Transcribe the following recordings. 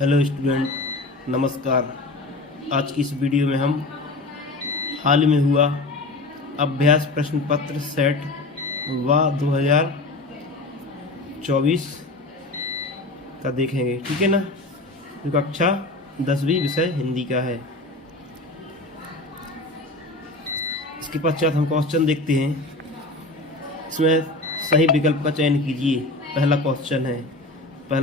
Hello student, नमस्कार। आज की इस वीडियो में हम हाल में हुआ अभ्यास प्रश्न पत्र सेट व 2024 का देखेंगे। ठीक है ना। जो कक्षा 10वीं विषय हिंदी का है। इसके पश्चात हम क्वेश्चन देखते हैं। इसमें सही विकल्प का चयन कीजिए। पहला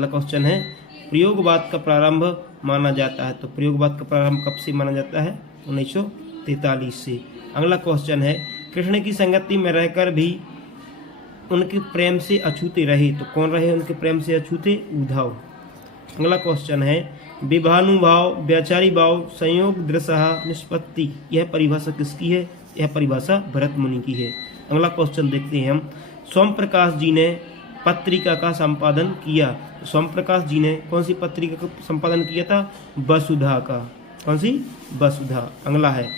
क्वेश्चन है प्रयोगवाद का प्रारंभ माना जाता है। तो प्रयोगवाद का प्रारंभ कब से माना जाता है? 1943 से। अगला क्वेश्चन है कृष्ण की संगति में रहकर भी उनके प्रेम से अछूते रहे। तो कौन रहे उनके प्रेम से अछूते? उद्धव। अगला क्वेश्चन है विभानुभाव व्याचारी भाव संयोग दृशः निष्पत्ति। यह परिभाषा किसकी है? यह परिभाषा भरत मुनि की है। अगला क्वेश्चन देखते हैं हम। सोम प्रकाश जी ने पत्रिका का संपादन किया। सोम प्रकाश जी ने कौन सी पत्रिका का संपादन किया था? वसुधा का। कौन सी? वसुधा। अगला है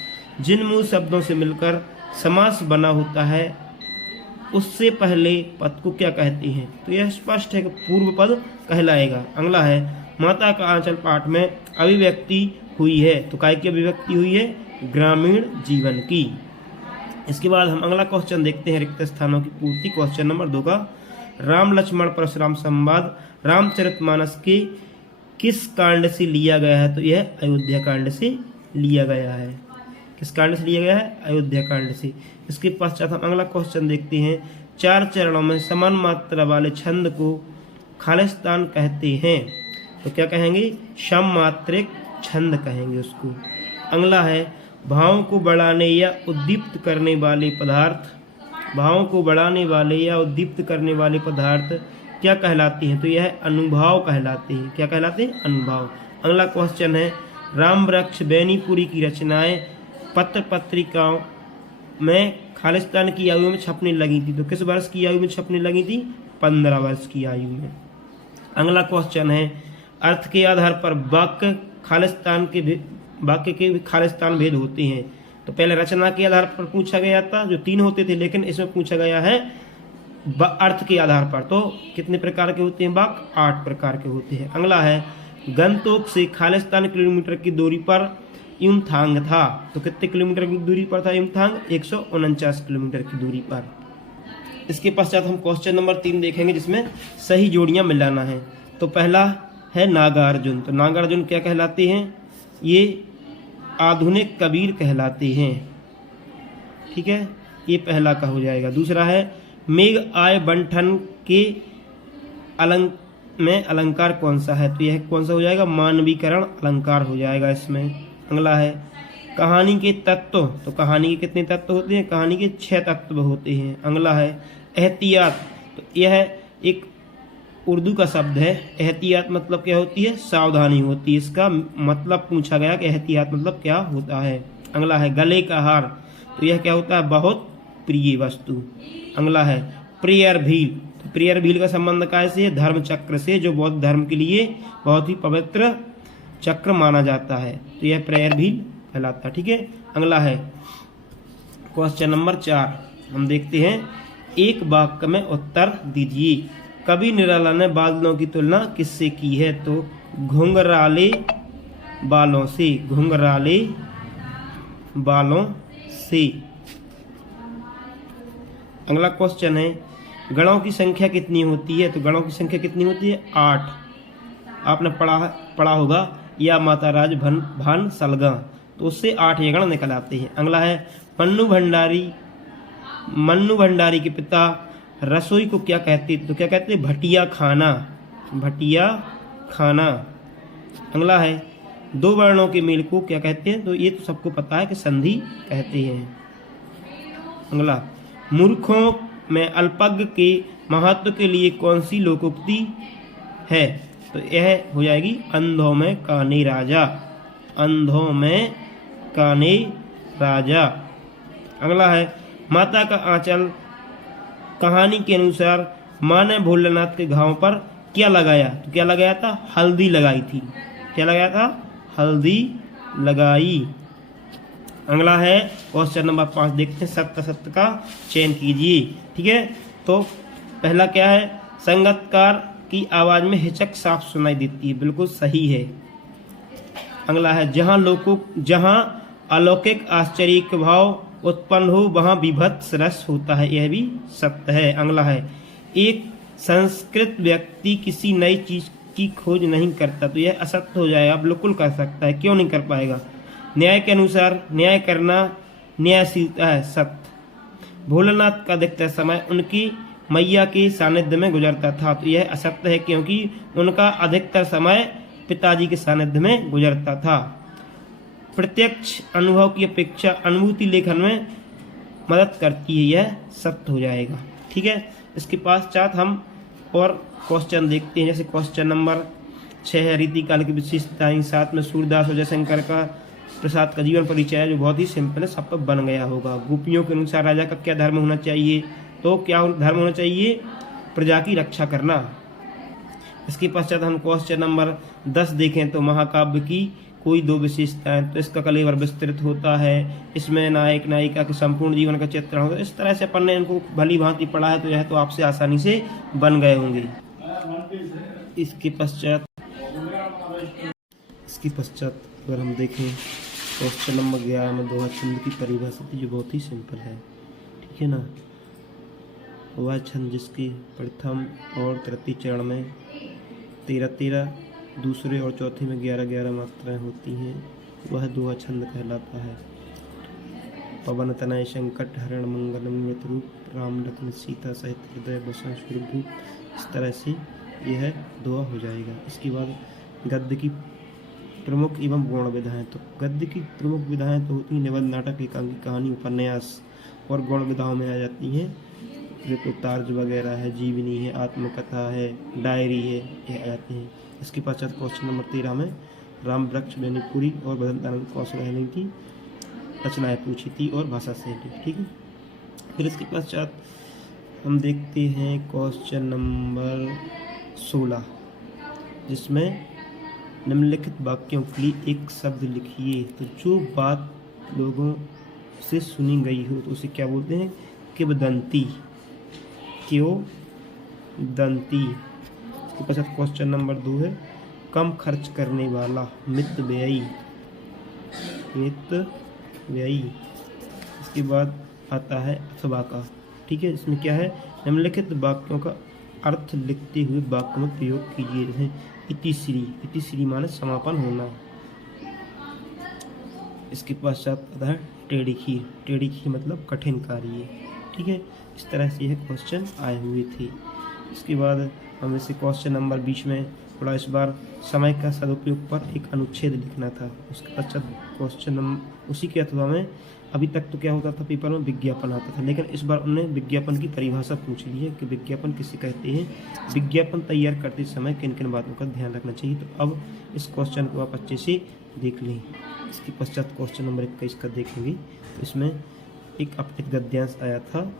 जिन मूल शब्दों से मिलकर समास बना होता है उससे पहले पद को क्या कहते हैं? तो यह स्पष्ट है कि पूर्व पद कहलाएगा। अगला है माता का आंचल पाठ में अभिव्यक्ति हुई है। तो काय की अभिव्यक्ति हुई है? ग्रामीण जीवन की। इसके बाद हम अगला क्वेश्चन देखते हैं रिक्त स्थानों की पूर्ति। क्वेश्चन नंबर 2 का राम लक्ष्मण परशुराम संवाद रामचरितमानस के किस कांड से लिया गया है? तो यह अयोध्या कांड से लिया गया है। किस कांड से लिया गया है? अयोध्या कांड से। इसके पश्चात हम अगला क्वेश्चन देखते हैं। 4 चरणों में समान मात्रा वाले छंद को खालिस्तान कहते हैं। तो क्या कहेंगे? सममात्रिक छंद कहेंगे उसको। अगला है भावों को बढ़ाने या उद्दीप्त करने वाले पदार्थ। भावों को बढ़ाने वाले या उद्दीप्त करने वाले पदार्थ क्या कहलाते हैं? तो यह अनुभाव कहलाते हैं। क्या कहलाते हैं? अनुभाव। अगला क्वेश्चन है राम वृक्ष बेनीपुरी की रचनाएं पत्र पत्रिकाओं में खालिस्तान की आयु में छपने लगी थी। तो किस वर्ष की आयु में छपने लगी थी? 15 वर्ष की आयु में। अगला क्वेश्चन है अर्थ के आधार पर वाक्य के खालिस्तान भेद होते हैं। तो पहले रचना के आधार पर पूछा गया था, जो 3 होते थे, लेकिन इसमें पूछा गया है अर्थ के आधार पर। तो कितने प्रकार के होते हैं वाक्य? 8 प्रकार के होते हैं। अगला है गंतोक से खालिस्तान किलोमीटर की दूरी पर युमथांग था। तो कितने किलोमीटर की दूरी पर था युमथांग? 149 किलोमीटर की दूरी पर। इसके पश्चात हम क्वेश्चन नंबर 3 देखेंगे, जिसमें सही जोड़ियां मिलाना है। तो पहला है नागार्जुन। तो नागार्जुन क्या कहलाते हैं? ये आधुनिक कबीर कहलाते हैं। ठीक है, ये पहला का हो जाएगा। दूसरा है मेघ आय बंठन के में अलंकार कौन सा है? तो यह कौन सा हो जाएगा? मानवीकरण अलंकार हो जाएगा इसमें। अगला है कहानी के तत्व। तो कहानी के कितने तत्व होते हैं? कहानी के 6 तत्व होते हैं। अगला है एहतियात। तो यह एक उर्दू का शब्द है। एहतियात मतलब क्या होती है? सावधानी होती है। इसका मतलब पूछा गया कि एहतियात मतलब क्या होता है। अगला है गले का हार। तो यह क्या होता है? बहुत प्रिय वस्तु। अगला है प्रेयर भील। तो प्रेयर भील का संबंध कैसे है? धर्म चक्र से, जो बौद्ध धर्म के लिए बहुत ही पवित्र चक्र माना जाता है। तो यह प्रेयर भील कहलाता है। ठीक है। अगला है क्वेश्चन नंबर 4। हम देखते हैं एक वाक्य में उत्तर दीजिए। कवि निराला ने बादलों की तुलना किससे की है? तो घुंघराले बालों से। घुंघराले बालों से। अगला क्वेश्चन है गणों की संख्या कितनी होती है? तो गणों की संख्या कितनी होती है? 8। आपने पढ़ा होगा या माता राज भान सलगा। तो उससे 8 ये गण निकल आते हैं। अगला है मन्नू भंडारी के पिता रसोई को क्या कहते? तो क्या कहते हैं? भटिया खाना। भटिया खाना। अगला है 2 वर्णों के मेल को क्या कहते हैं? तो ये तो सबको पता है कि संधि कहते हैं। अगला मूर्खों में अल्पज्ञ के महत्व के लिए कौन सी लोकोक्ति है? तो यह हो जाएगी अंधों में काने राजा। अंधों में काने राजा। अगला है माता का आंचल कहानी के अनुसार माँ ने भोलेनाथ के घाव पर क्या लगाया? तो क्या लगाया था? हल्दी लगाई थी। क्या लगाया था? हल्दी लगाई। अगला है क्वेश्चन नंबर 5 देखते हैं। सत्य का चयन कीजिए। ठीक है। तो पहला क्या है? संगतकार की आवाज में हिचक साफ सुनाई देती है। बिल्कुल सही है। अगला है जहां अलौकिक आश्चर्य के भाव उत्पन्न हो वहां विभत्स रस होता है। यह भी सत्य है। अगला है एक संस्कृत व्यक्ति किसी नई चीज की खोज नहीं करता तो यह असत्य हो जाएगा। बिल्कुल कर सकता है, क्यों नहीं कर पाएगा। न्याय के अनुसार न्याय करना न्यायशीलता है। सत्य। भोलेनाथ का अधिकतर समय उनकी मैया के सानिध्य में गुजरता था तो यह असत्य है, क्योंकि उनका अधिकतर समय पिताजी के सानिध्य में गुजरता था। प्रत्यक्ष अनुभव की अपेक्षा अनुभूति लेखन में मदद करती है। यह सत्य हो जाएगा। ठीक है। इसके पश्चात हम और क्वेश्चन देखते हैं। जैसे क्वेश्चन नंबर 6 है रीतिकाल की विशेषताएं। 7 में सूरदास और जयशंकर का प्रसाद का जीवन परिचय है, जो बहुत ही सिंपल है, सब पर बन गया होगा। गोपियों के अनुसार राजा का क्या धर्म होना चाहिए, तो क्या धर्म होना चाहिए, प्रजा की रक्षा करना। इसके पश्चात हम क्वेश्चन नंबर 10 देखें तो महाकाव्य की कोई 2 विशेषताएं। तो इसका कलेवर विस्तृत होता है, इसमें नायक नायिका के संपूर्ण जीवन का चित्रण होता है। इस तरह से अपन ने इनको भली भांति पढ़ा है तो यह तो आपसे आसानी से बन गए होंगे। इसके पश्चात अगर हम देखें क्वेश्चन नंबर 11 में दोहा छंद की परिभाषा थी, जो बहुत ही सिंपल है। ठीक है ना। वह छंद जिसके प्रथम और तृतीय चरण में 13-13, दूसरे और चौथे में 11-11 मात्राएं होती हैं, वह दोहा छंद कहलाता है। पवन तनय संकट हरण मंगलम मृत रूप राम लक्ष्मण सीता सहित हृदय बसा स्वरूप। इस तरह से यह दोहा हो जाएगा। इसके बाद गद्य की प्रमुख एवं गौण विधाएं। तो गद्य की प्रमुख विधाएं तो होती हैं निबंध, नाटक, एकांकी, कहानी, उपन्यास। और गौण विधाओं में आ जाती हैं जो तार्ज वगैरह है, जीवनी है, आत्मकथा है, डायरी है, ये आ जाते हैं। इसके पश्चात क्वेश्चन नंबर 13 में राम वृक्ष बेनीपुरी और बदंतानंद कौशल की रचनाएं पूछी थी और भाषा शैली। ठीक है। फिर इसके पश्चात हम देखते हैं क्वेश्चन नंबर 16, जिसमें निम्नलिखित वाक्यों के लिए एक शब्द लिखिए। तो जो बात लोगों से सुनी गई हो तो उसे क्या बोलते हैं, किंवदंती। किंवदंती। इसके पश्चात क्वेश्चन नंबर 2 है कम खर्च करने वाला, मितव्ययी। मितव्ययी। इसके बाद आता है अथवा का। ठीक है। इसमें क्या है, निम्नलिखित वाक्यों का अर्थ लिखते हुए वाक्य में प्रयोग कीजिए। जैसे इतिश्री। इतिश्री माने समापन होना। इसके पश्चात आता है टेढ़ी खीर। टेढ़ी खीर मतलब कठिन कार्य। ठीक है। इस तरह से यह क्वेश्चन आए हुए थे। इसके बाद हमें से क्वेश्चन नंबर 20 में थोड़ा इस बार समय का सदुपयोग पर एक अनुच्छेद लिखना था। उसके पश्चात क्वेश्चन नंबर उसी के अथवा में अभी तक तो क्या होता था, पेपर में विज्ञापन आता था, लेकिन इस बार उन्होंने विज्ञापन की परिभाषा पूछ ली है कि विज्ञापन किसे कहते हैं, विज्ञापन तैयार करते समय किन किन बातों का ध्यान रखना चाहिए। तो अब इस क्वेश्चन को आप अच्छे से देख लें। इसके पश्चात क्वेश्चन नंबर 21 का देखेंगे। तो इसमें एक अपठित गद्यांश आया था,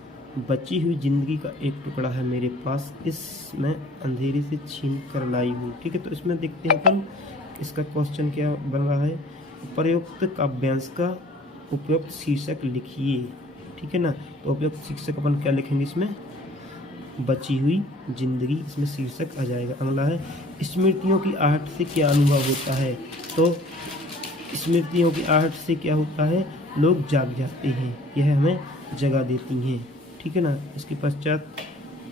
बची हुई जिंदगी का एक टुकड़ा है मेरे पास, इसमें अंधेरे से छीन कर लाई हूँ। ठीक है। तो इसमें देखते हैं अपन इसका क्वेश्चन क्या बन रहा है, प्रयुक्त काव्यांश का उपयुक्त शीर्षक लिखिए। ठीक है ना। तो उपयुक्त शीर्षक अपन क्या लिखेंगे, इसमें बची हुई जिंदगी, इसमें शीर्षक आ जाएगा। अगला है स्मृतियों की आहट से क्या अनुभव होता है। तो स्मृतियों की आहट से क्या होता है, लोग जाग जाते हैं, यह हमें जगा देती हैं। ठीक है ना। इसके पश्चात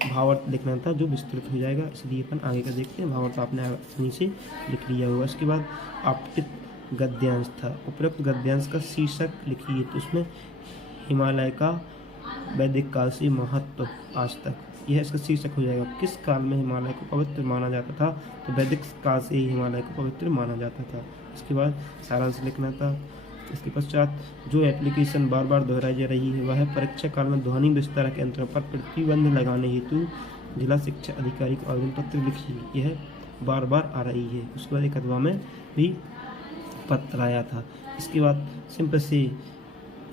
भावार्थ लिखना था जो विस्तृत हो जाएगा, इसलिए अपन आगे का देखते हैं। भावार्थ आपने आसानी से लिख लिया होगा। इसके बाद अपठित गद्यांश था, उपयुक्त गद्यांश का शीर्षक लिखिए। तो उसमें हिमालय का वैदिक काल से महत्व आज तक, यह इसका शीर्षक हो जाएगा। किस काल में हिमालय को पवित्र माना जाता था, तो वैदिक काल से ही हिमालय को पवित्र माना जाता था। इसके बाद सारांश लिखना था। इसके पश्चात जो एप्लीकेशन बार बार दोहराई जा रही है वह है परीक्षा काल में ध्वनि विस्तारक यंत्रों पर प्रतिबंध लगाने हेतु जिला शिक्षा अधिकारी को आवेदन पत्र लिखिए। यह बार बार आ रही है। उसके बाद एक अथवा में भी पत्र आया था। इसके बाद सिंपल से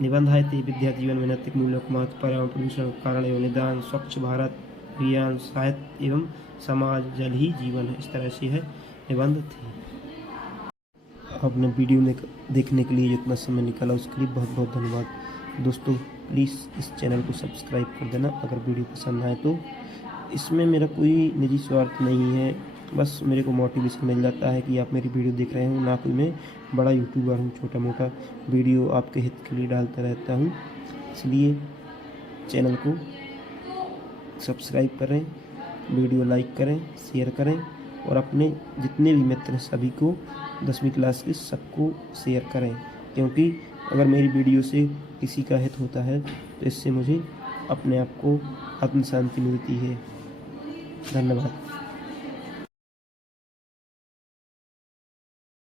निबंध आए थे, विद्यार्थी जीवन में नैतिक मूल्यों का महत्व, पर्यावरण प्रदूषण कारण एवं निदान, स्वच्छ भारत अभियान, साहित्य एवं समाज, जल ही जीवन है। इस तरह से है निबंध थे। आपने वीडियो में देखने के लिए जितना समय निकाला उसके लिए बहुत बहुत धन्यवाद दोस्तों। प्लीज़ इस चैनल को सब्सक्राइब कर देना। अगर वीडियो पसंद आए तो इसमें मेरा कोई निजी स्वार्थ नहीं है, बस मेरे को मोटिवेशन मिल जाता है कि आप मेरी वीडियो देख रहे हो। ना कोई मैं बड़ा यूट्यूबर हूँ, छोटा मोटा वीडियो आपके हित के लिए डालता रहता हूँ। इसलिए चैनल को सब्सक्राइब करें, वीडियो लाइक करें, शेयर करें और अपने जितने भी मित्र हैं सभी को 10वीं क्लास के सबको शेयर करें, क्योंकि अगर मेरी वीडियो से किसी का हित होता है तो इससे मुझे अपने आप को आत्म शांति मिलती है। धन्यवाद।